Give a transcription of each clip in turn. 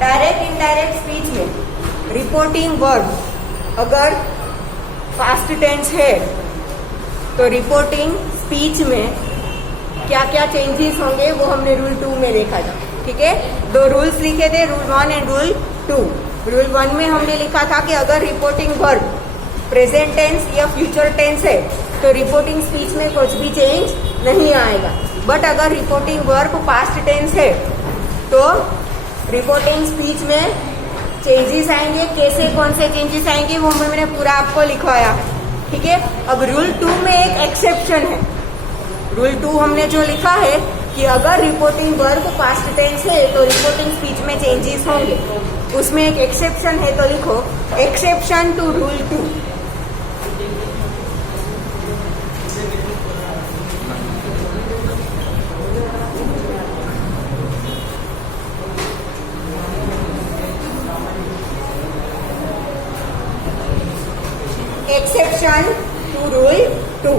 Direct indirect speech में reporting verb अगर past tense है तो रिपोर्टिंग स्पीच में क्या क्या चेंजेस होंगे वो हमने रूल 2 में देखा था। ठीक है, 2 रूल्स लिखे थे, रूल 1 एंड रूल 2। रूल 1 में हमने लिखा था कि अगर रिपोर्टिंग वर्ब प्रेजेंट टेंस या फ्यूचर टेंस है तो रिपोर्टिंग स्पीच में कुछ भी चेंज नहीं आएगा। बट अगर रिपोर्टिंग वर्ब पास्ट टेंस है तो रिपोर्टिंग स्पीच में चेंजेस आएंगे। कैसे, कौन से चेंजेस आएंगे वो मैंने पूरा आपको लिखवाया। ठीक है, अब रूल 2 में एक एक्सेप्शन है। रूल 2 हमने जो लिखा है कि अगर रिपोर्टिंग वर्ब पास्ट टेंस है तो रिपोर्टिंग स्पीच में चेंजेस होंगे, उसमें एक एक्सेप्शन है। तो लिखो exception to rule 2। Exception to rule 2.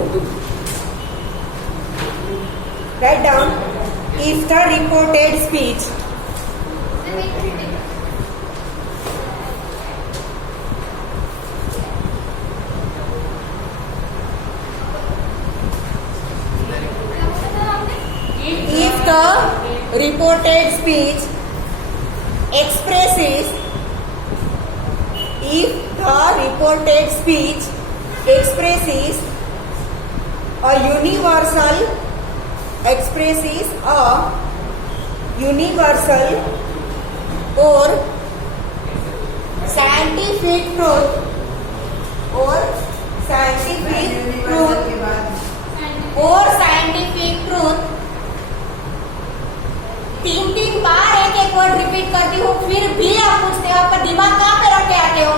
Write down, if the reported speech expresses a universal or scientific truth तीन बार एक वर्ड रिपीट करती हूँ, फिर भी आप पूछते हो आपका दिमाग कहाँ पे रख के आते हो।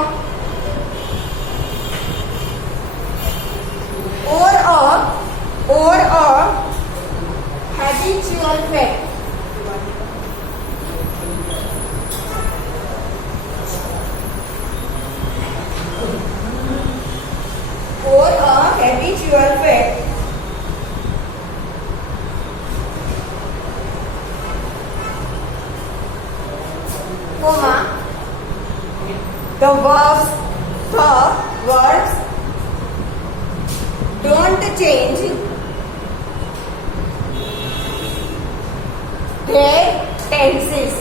or a habitual fact, comma, the verbs don't change their tenses.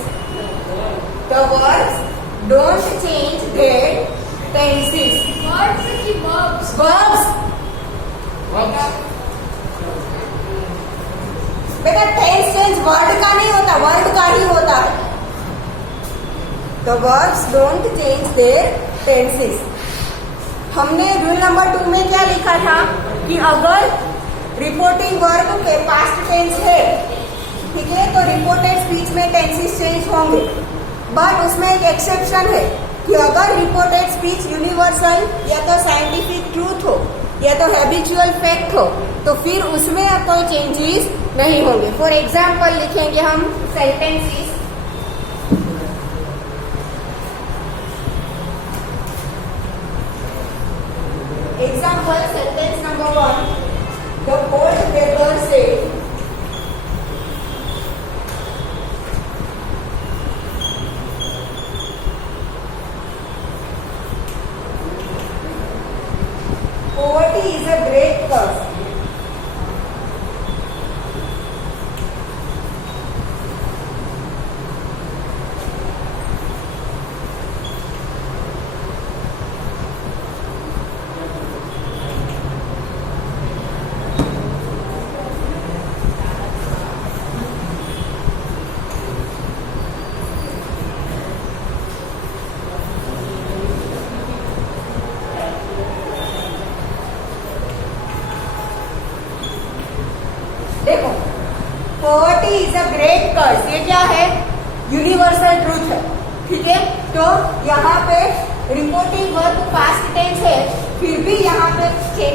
The verbs don't change their tenses. Verbs. बेटा टेंस चेंज वर्ड का नहीं होता, वर्ड का ही होता है। The verbs don't change their tenses. हमने रूल नंबर 2 में क्या लिखा था कि अगर रिपोर्टिंग वर्ब के पास्ट टेंस है, ठीक है, तो रिपोर्टेड स्पीच में टेंसेस चेंज होंगे। बट उसमें एक एक्सेप्शन है कि अगर रिपोर्टेड स्पीच यूनिवर्सल या तो साइंटिफिक ट्रूथ हो या तो हैबिचुअल फैक्ट हो तो फिर उसमें कोई चेंजेस नहीं होंगे। फॉर एग्जाम्पल लिखेंगे हम sentences. Example, sentence number 1. The cold weather said, poverty is a great curse. देखो, पॉवर्टी इज अ ग्रेट कर्स, ये क्या है? यूनिवर्सल ट्रूथ है। ठीक है, तो यहाँ पे रिपोर्टिंग वर्ब पास्ट टेंस है, फिर भी यहाँ पे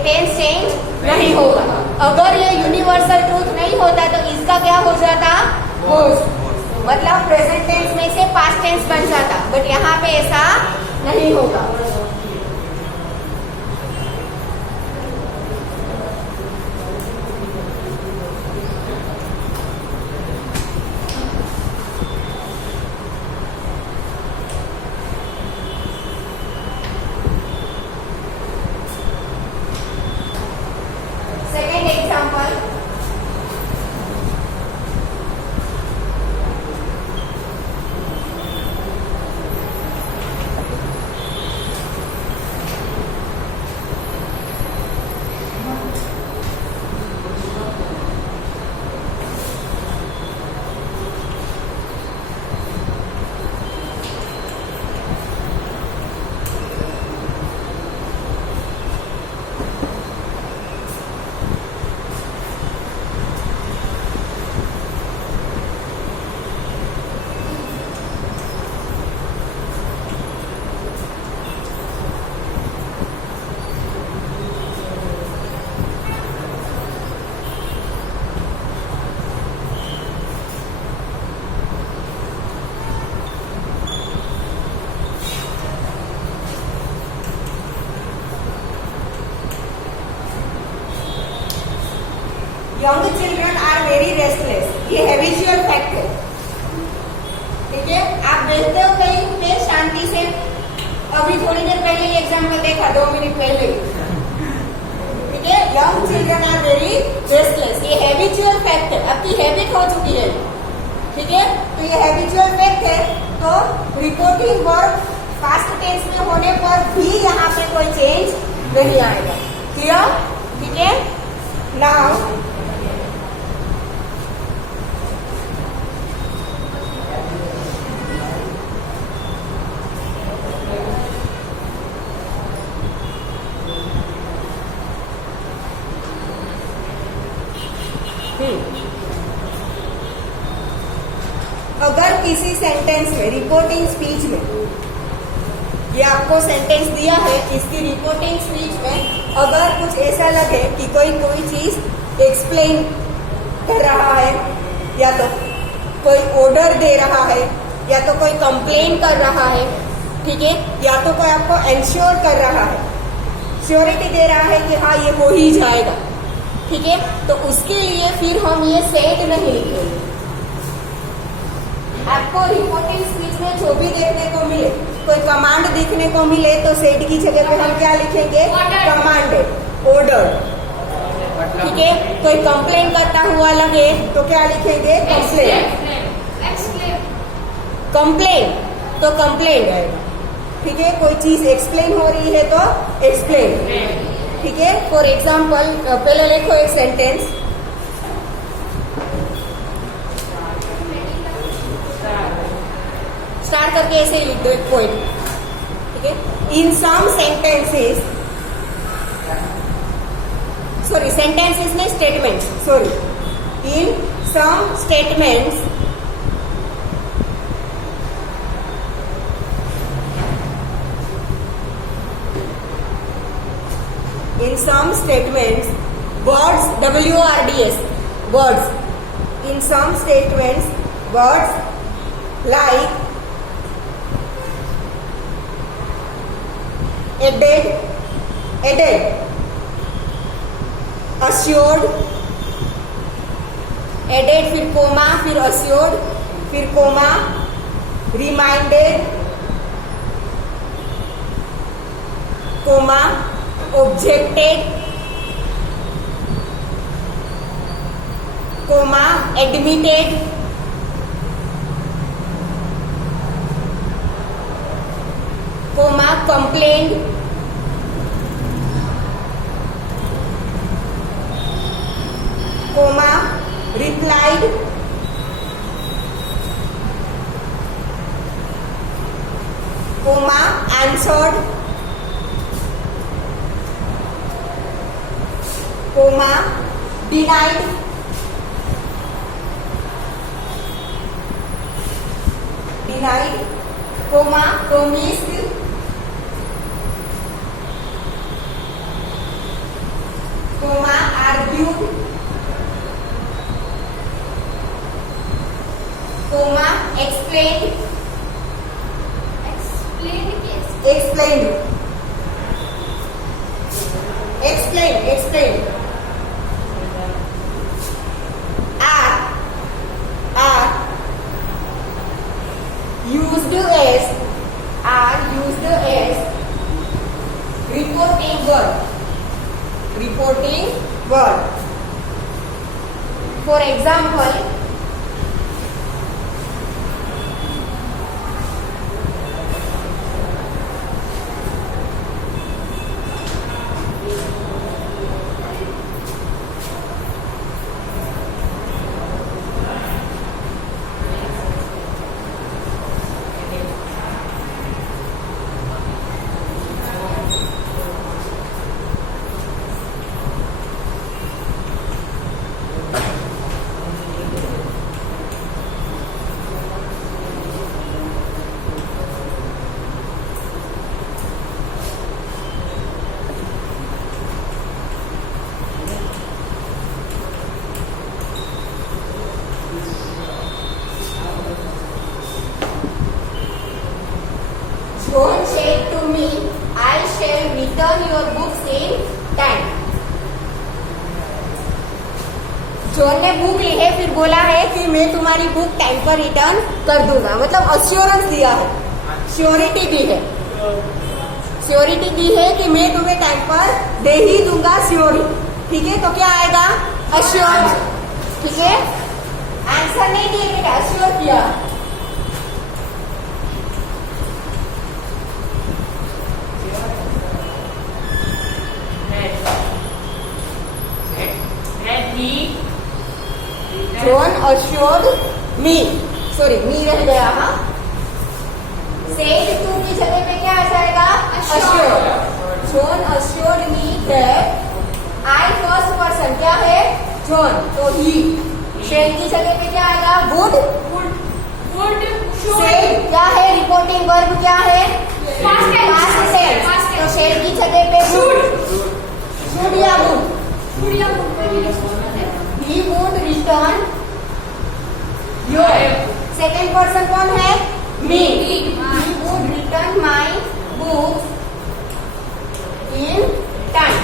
टेंस चेंज नहीं होगा। अगर ये यूनिवर्सल ट्रूथ नहीं होता तो इसका क्या हो जाता? वॉज, मतलब प्रेजेंट टेंस में से पास्ट टेंस बन जाता। बट यहाँ पे ऐसा नहीं होगा। था 2 मिनट पहले। ठीक है, young children are very restless, ये हैबिचुअल फैक्ट है, आपकी हैबिट हो चुकी है। ठीक है, तो ये हैबिचुअल फैक्ट है, तो रिपोर्टिंग वर्ब पास्ट टेंस में होने पर भी यहाँ पे कोई चेंज नहीं आएगा। क्लियर? ठीक है, नाउ अगर किसी सेंटेंस में रिपोर्टिंग स्पीच में, ये आपको सेंटेंस दिया है, इसकी रिपोर्टिंग स्पीच में अगर कुछ ऐसा लगे कि कोई चीज एक्सप्लेन कर रहा है, या तो कोई ऑर्डर दे रहा है, या तो कोई कंप्लेन कर रहा है, ठीक है, या तो कोई आपको एंश्योर कर रहा है, श्योरिटी दे रहा है कि हाँ ये हो ही जाएगा, ठीक है, तो उसके लिए फिर हम ये सेड नहीं लिखेंगे। आपको रिपोर्टिंग स्पीच में जो भी देखने को मिले, कोई कमांड देखने को मिले, तो सेड की जगह पे हम क्या लिखेंगे? Commanded, order. ठीक है, कोई कंप्लेन करता हुआ लगे तो क्या लिखेंगे? कंप्लेन। कंप्लेन तो कंप्लेन रहेगा। ठीक है, कोई चीज एक्सप्लेन हो रही है तो एक्सप्लेन। ठीक है, फॉर एग्जाम्पल पहले लिखो एक सेंटेंस, स्टार्ट करके ऐसे ही लिख दो एक पॉइंट। ठीक है, in some sentences, sorry sentences में statements, sorry, in some statements in some statements words, words, words, in some statements words like added, assured, added फिर कोमा, फिर assured, फिर comma, reminded, comma, objected, comma, admitted, comma, complained, comma, replied, comma, answered, comma, denied, comma, promised, comma, argued, comma, explained, are used as reporting word. For example, John said to me, I shall return your books in time. John ने बुक ली है, फिर बोला है कि मैं तुम्हारी book time पर रिटर्न कर दूंगा, मतलब अश्योरेंस दिया है, श्योरिटी भी है। श्योरिटी दी है कि मैं तुम्हें टाइम पर दे ही दूंगा श्योरी, ठीक है। तो क्या आएगा? अश्योर, ठीक है। आंसर नहीं दिए बेटा, अश्योर किया। John assured me, सॉरी मी रह गया, हाँ। said to की जगह पे क्या आ जाएगा? assured. John assured me that I first person क्या है? John, तो he. said की जगह पे क्या आएगा? would. said क्या है? रिपोर्टिंग वर्ब क्या है? past tense. तो said की जगह पे should या would? He would return your. Second person कौन है? Me. He would return my books in time.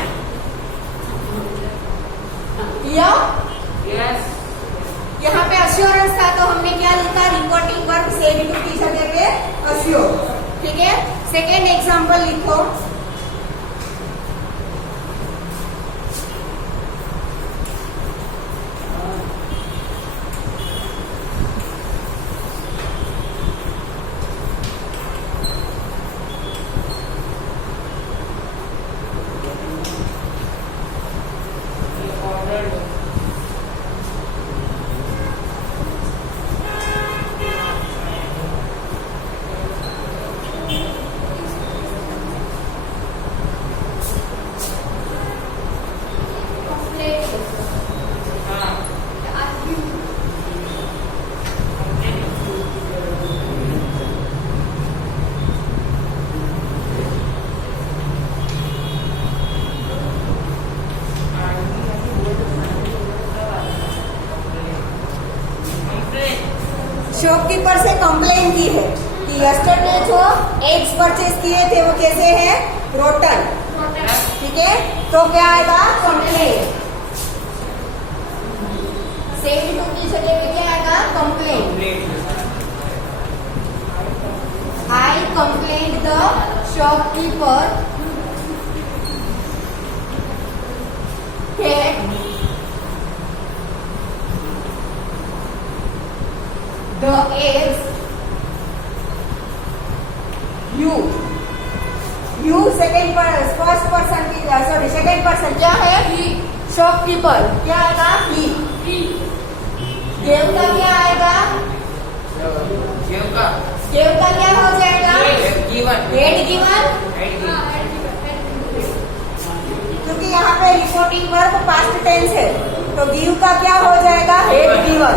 या Yes. यहाँ पे अश्योरेंस था तो हमने क्या लिखा? रिपोर्टिंग वर्ब सेड टू की जगह पे अश्योर, ठीक है। सेकेंड एग्जांपल लिखो। शॉपकीपर से कंप्लेन की है कि यस्टरडे जो एग्स परचेज किए थे वो कैसे हैं? रोटन, ठीक है। तो क्या आएगा? कंप्लेन। सेड टू की जगह पे क्या आएगा? कंप्लेन। आई complain the shopkeeper the eggs you second first person की सॉरी सेकेंड पर्सन क्या है? शॉपकीपर क्या आएगा? ही। देव का क्या आएगा? देव का क्या हो जाएगा? हेड गिवन, क्योंकि यहाँ पे रिपोर्टिंग वर्ब पास्ट टेंस है तो गिव का क्या हो जाएगा? Head given.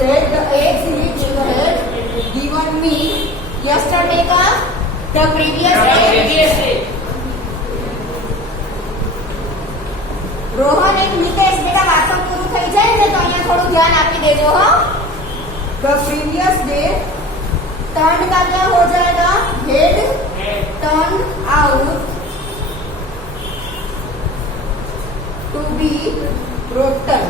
Said the eggs he given me yesterday का the previous day. રોહન એક મિતેશ બેટા વાતો પૂરું થઈ જાય ને તો અહીંયા થોડું ધ્યાન આપી દેજો હો। the previous day turned का क्या हो जाएगा? head turned out to be rotten.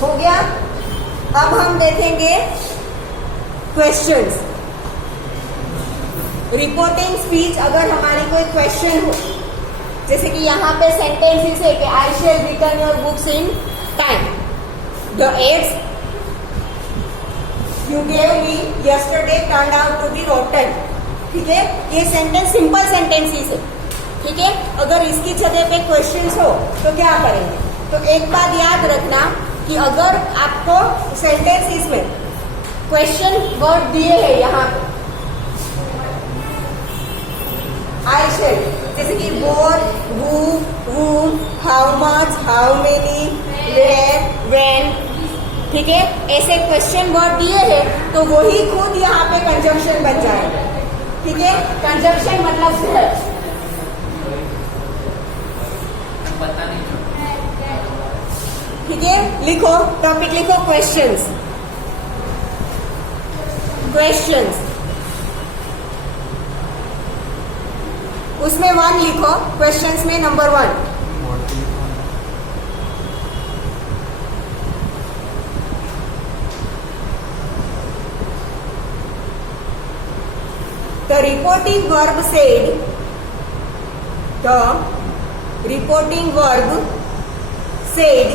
हो गया। अब हम देखेंगे क्वेश्चंस। रिपोर्टिंग स्पीच अगर हमारी कोई क्वेश्चन हो, जैसे कि यहाँ पे सेंटेंसेस है कि I shall return your books in time, the eggs you gave me yesterday turn out to be rotten. ठीक है, ये सेंटेंस सिंपल सेंटेंसेस है। ठीक है, अगर इसकी जगह पे क्वेश्चंस हो तो क्या करेंगे? तो एक बात याद रखना कि अगर आपको सेंटेंसेस में क्वेश्चन वर्ड दिए हैं यहाँ पे, आई शेल, जैसे कि बोर, who, whom, how much, how many, where, when, ठीक है, ऐसे क्वेश्चन वर्ड दिए हैं तो वही खुद यहाँ पे कंजंक्शन बन जाएगा। ठीक है, कंजंक्शन मतलब verb। ठीक है, लिखो, टॉपिक लिखो क्वेश्चंस, क्वेश्चंस, उसमें 1 लिखो, क्वेश्चंस में नंबर 1। The reporting verb said, the reporting verb said,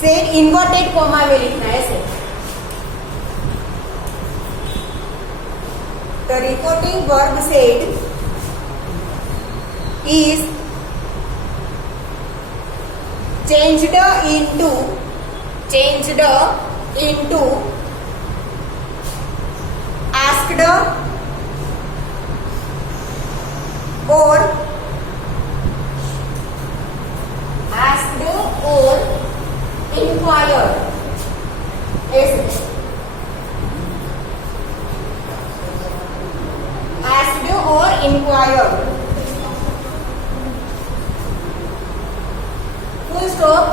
said inverted comma में लिखना है ऐसे। The reporting verb said is changed into asked or inquired, ऐसे asked or inquired, full stop।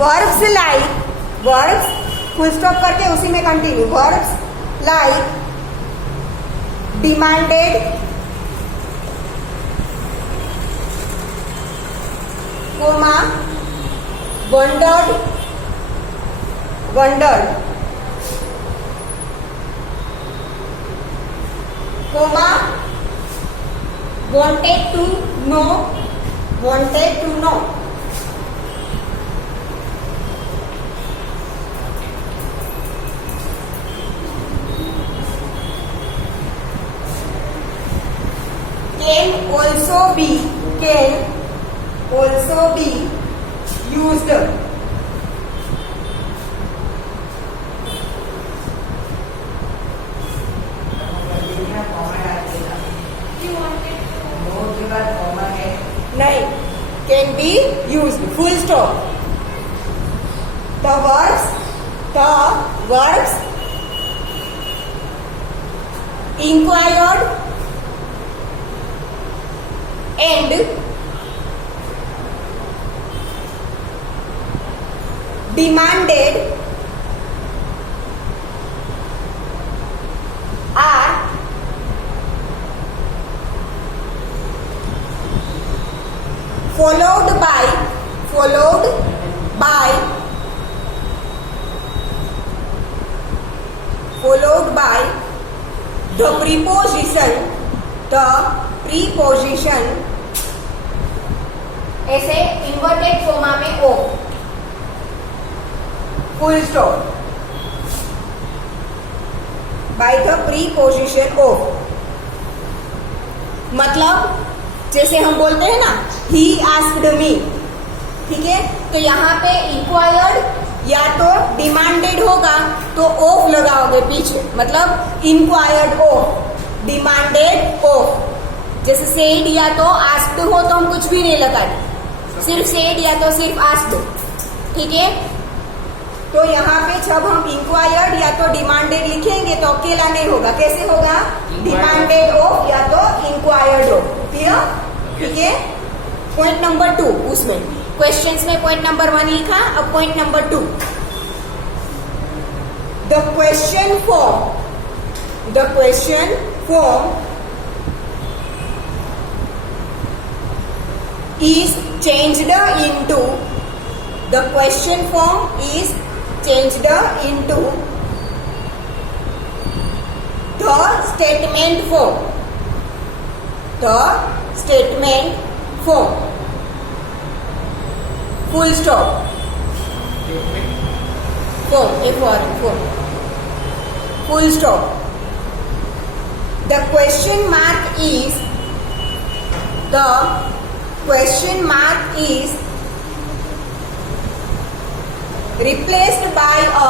verbs like, verbs full stop करके उसी में continue, verbs like demanded, comma, wondered, comma, wanted to know, can also be used, नहीं, can be used, full stop। the verbs inquired and demanded are followed by the preposition ऐसे inverted comma में ओ, full stop, by the preposition of. मतलब जैसे हम बोलते हैं ना, ही आस्क्ड मी, ठीक है, तो यहाँ पे इंक्वायर्ड या तो डिमांडेड होगा तो ऑफ लगाओगे पीछे, मतलब इंक्वायर्ड ऑफ, डिमांडेड ऑफ। जैसे सेड या तो आस्क्ड हो तो हम कुछ भी नहीं लगाते, सिर्फ सेड या तो सिर्फ आस्क्ड, ठीक है। तो यहाँ पे जब हम इंक्वायर्ड या तो डिमांडेड लिखेंगे तो अकेला नहीं होगा, कैसे होगा? डिमांडेड ऑफ या तो इंक्वायर्ड ऑफ, क्लियर, ठीक है। पॉइंट नंबर 2, उसमें क्वेश्चंस में पॉइंट नंबर 1 लिखा, अब point number 2, the question form is changed into, the question form is changed into the statement form. The statement form. Full stop. Form. Form. Full stop. The question mark is replaced by a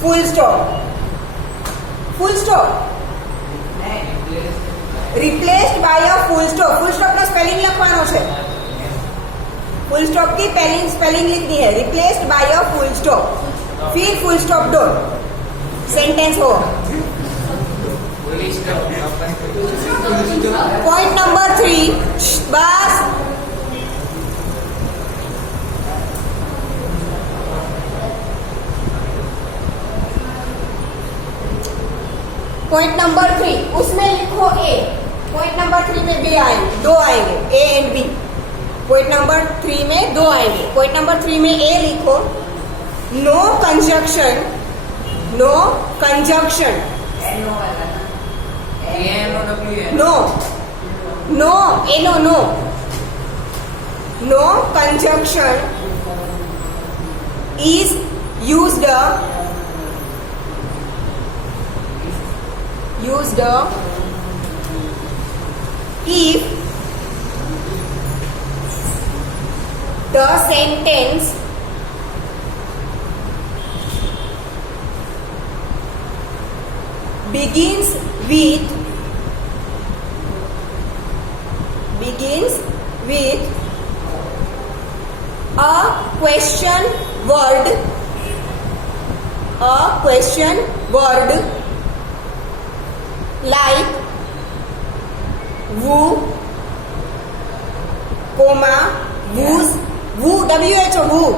full stop. Full stop. Replaced by a full stop. Full stop નો સ્પેલિંગ લખવાનો છે. Full stop की स्पेलिंग लिखनी है. Replaced by a full stop. फिर full stop dot. Sentence हो. Point number 3. बस. Point number 3 उसमें लिखो ए. पॉइंट नंबर 3 में बी आएंगे, 2 आएंगे, A and B. Point number 3 में 2 आएंगे. पॉइंट नंबर 3 में ए लिखो. No conjunction. No. No conjunction is used if the sentence begins with a question word like woo, comma, who's, woo, W-H-O, woo,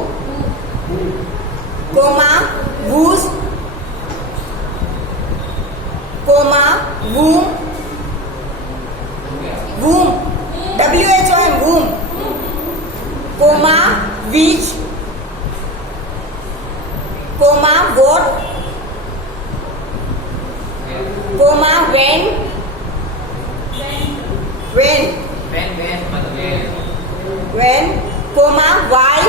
comma, who's, comma, whom, W-H-O-M, whom, comma, which, comma, what, comma, when, comma, why,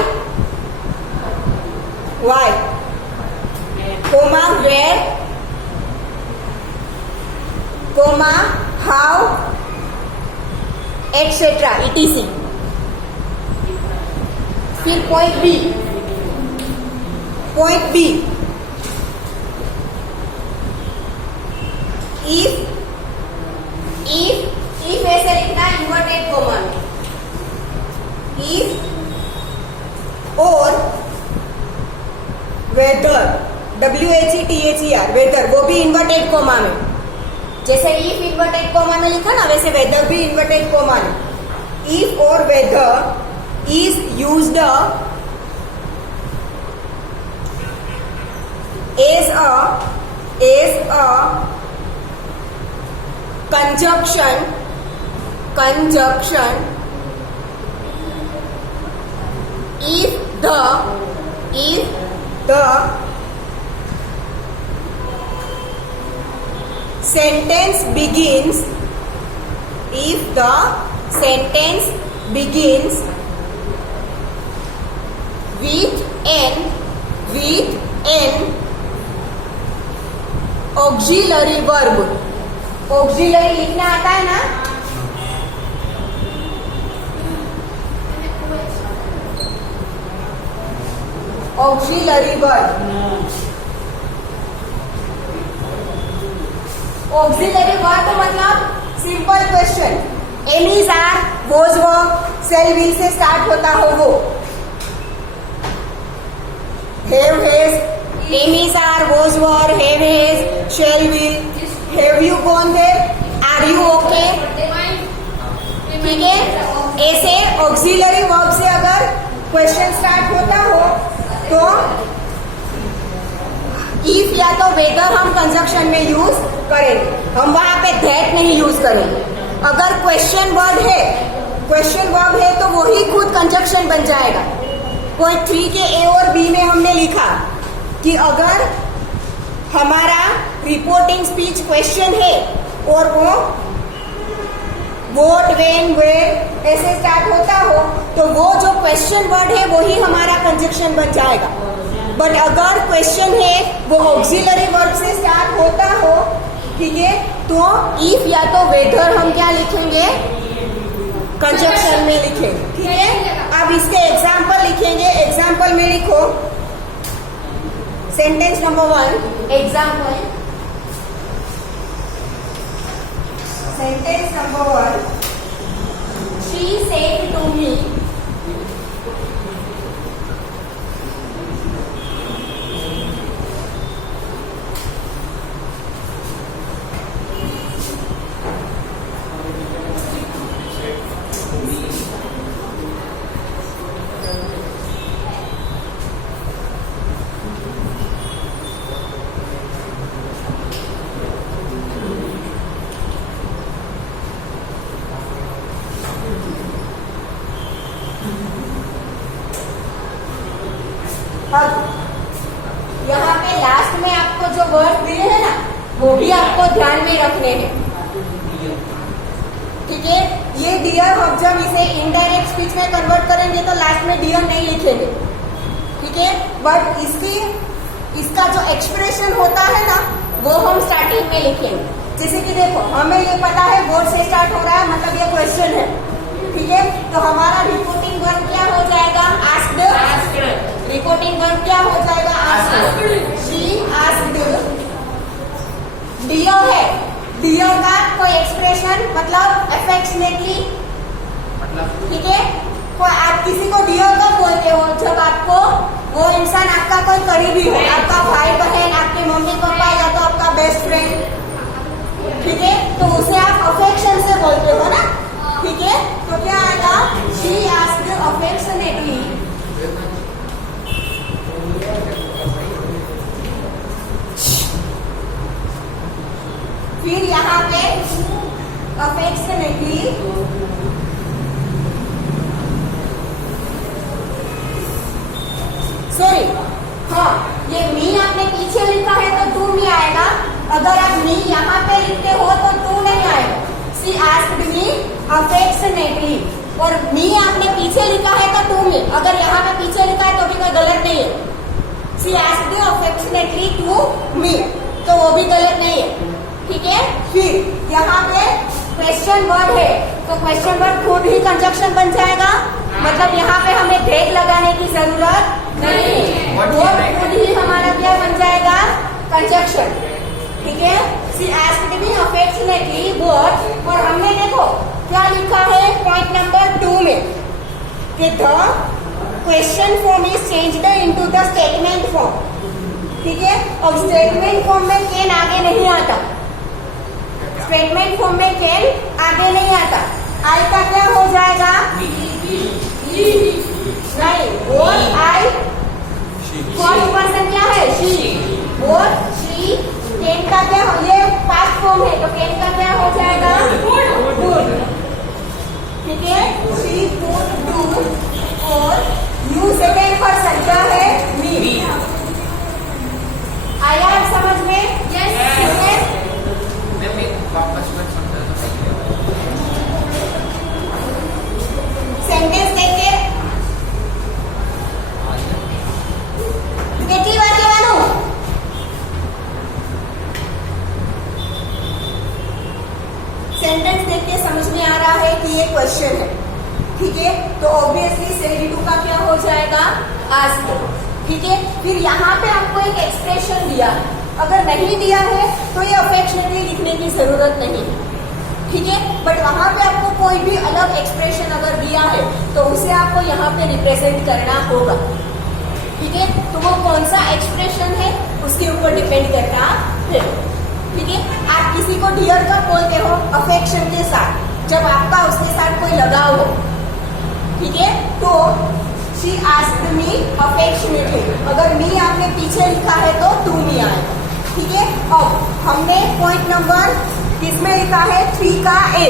comma, where, comma, how, etc. etc. फिर point B. if ऐसे लिखना है inverted comma में. if और weather, WHETHER, weather, वो भी inverted comma में. जैसे if इन्वर्टेड कॉमा में लिखा ना, वैसे वेदर भी इन्वर्टेड कॉमा में. if और weather is used as a conjunction if the sentence begins with an auxiliary verb. Auxiliary लिखना आता है ना. Auxiliary verb. ऑक्सिलरी वर्ब मतलब simple question. Am is are, was were, shall will से स्टार्ट होता हो वो. Have has, am is are, was were, have has, shall will. Have you gone there? Are you okay? ठीक है. ऐसे ऑक्सिलरी वर्ब से अगर क्वेश्चन स्टार्ट होता हो तो if या तो वेदर हम कंजक्शन में यूज करेंगे. हम वहां पे दैट नहीं यूज करेंगे. अगर क्वेश्चन वर्ब है तो वही खुद कंजक्शन बन जाएगा. पॉइंट 3 के ए और बी में हमने लिखा कि अगर हमारा रिपोर्टिंग स्पीच क्वेश्चन है और वो वोट वेन वेयर ऐसे स्टार्ट होता हो तो वो जो क्वेश्चन वर्ड है वो ही हमारा कंजक्शन बन जाएगा। बट अगर क्वेश्चन है वो ऑक्सिलरी वर्ब से स्टार्ट होता हो, ठीक है, तो इफ या तो वेदर हम क्या लिखेंगे, कंजक्शन में लिखेंगे। ठीक है, अब इसके एग्जाम्पल लिखेंगे। एग्जाम्पल में लिखो sentence number 1 example. Sentence number 1. She said to me, अब यहाँ पे लास्ट में आपको जो वर्ड दिए हैं ना वो भी आपको ध्यान में रखने हैं। ठीक है, ये डियर अब जब इसे इनडायरेक्ट स्पीच में कन्वर्ट करेंगे तो लास्ट में डियर नहीं लिखेंगे। ठीक है, बट इसका जो एक्सप्रेशन होता है ना वो हम स्टार्टिंग में लिखेंगे। जैसे कि देखो हमें ये पता है वर्ड से स्टार्ट हो रहा है, मतलब ये क्वेश्चन है। ठीक है, तो हमारा रिपोर्टिंग वर्ब क्या हो जाएगा, आस्क्ड। रिपोर्टिंग वर्ब क्या हो जाएगा, आस्क्ड। She asked. डियर है, डियर का कोई एक्सप्रेशन मतलब अफेक्शनेटली, ठीक है, कोई आप किसी को डियर कब बोलते हो, जब आपको वो इंसान आपका कोई करीबी हो, आपका भाई बहन, आपके मम्मी पापा या तो आपका बेस्ट फ्रेंड, ठीक है, तो उसे आप अफेक्शन से बोलते हो ना। ठीक है, तो क्या आएगा, शी आस्क्ड अफेक्शनेटली। फिर यहाँ पे अफेक्शनेटली, सॉरी, हाँ, ये मी आपने पीछे लिखा है तो टू मी आएगा। अगर आप मी यहाँ पे लिखते हो तो टू नहीं आएगा। शी आस्क्ड मी अफेक्शनेटली, और मी आपने पीछे लिखा है तो टू मी, अगर यहाँ पे पीछे लिखा है तो भी कोई गलत नहीं है। She asked affectionately to me, तो वो भी गलत नहीं है। ठीक है, फिर यहाँ पे क्वेश्चन वर्ड है तो क्वेश्चन वर्ड खुद ही कंजक्शन बन जाएगा, मतलब यहाँ पे हमें डेट लगाने की जरूरत नहीं, वर्ड खुद ही हमारा क्या बन जाएगा, कंजक्शन। ठीक है, she asked me affectionately what, और हमने देखो क्या लिखा है पॉइंट नंबर 2 में कि the question form is changed into the statement form. ठीक है, और स्टेटमेंट फॉर्म में कैन आगे नहीं आता, स्टेटमेंट फॉर्म में कैन आगे नहीं आता। आई का क्या हो जाएगा, नहीं, वॉट आई, फर्स्ट पर्सन क्या है, शी, वॉट शी। कैन का क्या, ये पास्ट फॉर्म है तो कैन का क्या हो जाएगा, गुड। ठीक है, शी कुड डू, और यू सेकेंड पर्सन क्या है, मी। आया समझ में, यस। सेंटेंस देखे કેટલી વાર કહેવાનું, सेंटेंस देख के समझ में आ रहा है कि ये क्वेश्चन है। ठीक है, तो ऑब्वियसली सेड का क्या हो जाएगा, आस्क्ड। ठीक है, फिर यहाँ पे आपको एक एक्सप्रेशन दिया, अगर नहीं दिया है तो ये अफेक्शनेटली लिखने की जरूरत नहीं। ठीक है, बट वहां पे आपको कोई भी अलग एक्सप्रेशन अगर दिया है तो उसे आपको यहाँ पे रिप्रेजेंट करना होगा। ठीक है, तो वो कौन सा एक्सप्रेशन है उसके ऊपर डिपेंड करता है। ठीक है, आप किसी को डियर कब बोलते हो, अफेक्शन के साथ, जब आपका उसके साथ कोई लगाव हो। ठीक है, तो शी आस्क्ड मी अफेक्शनेटली, अगर मी आपने पीछे लिखा है तो टू मी आएगा। ठीक है, अब हमने पॉइंट नंबर किसमें लिखा है, 3 का ए,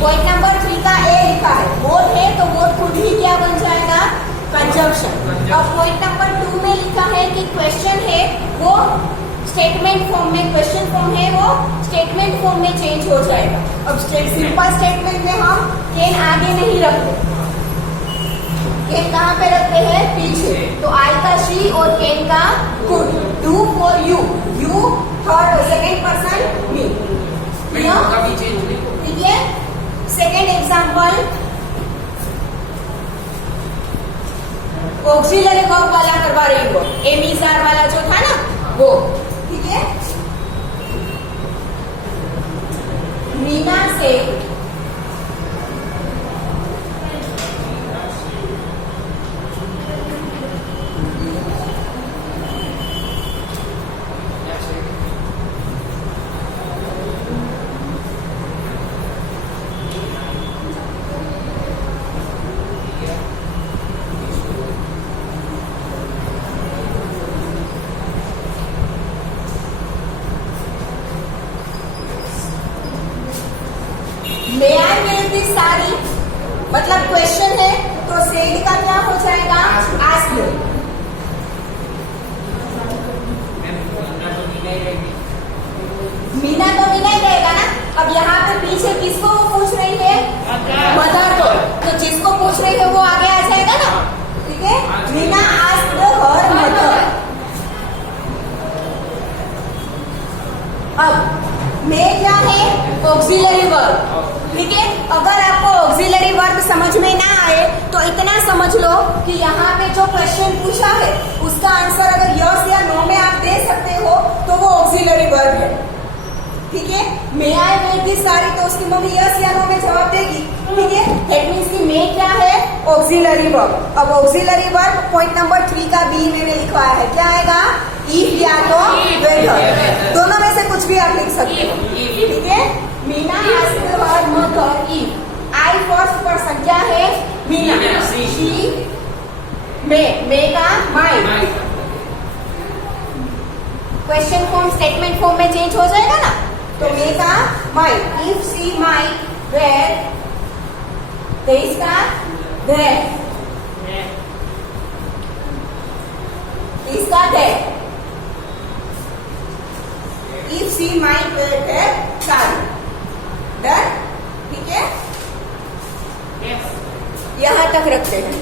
पॉइंट नंबर 3 का ए लिखा है, वोट है तो वोट खुद ही क्या बन जाएगा, कंजंक्शन। अब पॉइंट नंबर 2 में लिखा है कि क्वेश्चन है वो स्टेटमेंट फॉर्म में, क्वेश्चन फॉर्म है वो स्टेटमेंट फॉर्म में चेंज हो जाएगा। अब सिंपल स्टेटमेंट में हम कैन आगे नहीं रखते, कैन कहाँ पे रखते हैं? पीछे। तो आई का शी और कैन का could. Do for you, you third second person me, ठीक है। सेकेंड एग्जाम्पल ऑक्सिलरी वर्ब वाला करवा रही हो, एमिजार वाला जो था ना वो, ठीक है। मीना से मे आई वेयर दिस साड़ी, मतलब क्वेश्चन है तो सेड का क्या हो जाएगा? आस्क। मीना तो मीना ही रहेगा ना। अब यहाँ पे पीछे किसको वो पूछ रही है? मदर को। तो जिसको पूछ रही है वो आगे आ जाएगा ना, ठीक है। Meena asked her mother. अब मे क्या है? ऑक्सिलरी वर्ब, ठीक है। अगर आपको ऑक्सिलरी वर्ब समझ में ना आए तो इतना समझ लो कि यहाँ पे जो क्वेश्चन पूछा है उसका आंसर अगर यस या नो में आप दे सकते हो तो वो ऑक्सिलरी वर्ब है, ठीक है। मे आई वेयर दिस साड़ी, तो उसकी मम्मी यस या नो में जवाब देगी, ठीक है। दैट मीन्स कि मे क्या है? Auxiliary verb. अब ऑक्सिलरी वर्ब पॉइंट नंबर 3 का बी मैंने लिखवाया है, क्या आएगा? इफ या तो वेदर, दोनों में से कुछ भी आप लिख सकते हो, ठीक है। Meena asked her mother if. I first person क्या है? मीना। शी मे का my. Question form statement form में चेंज हो जाएगा ना, तो मे का my. If she my wear, their का देयर, इसका their. If she might wear their saree, done, ठीक है। यहाँ तक रखते हैं।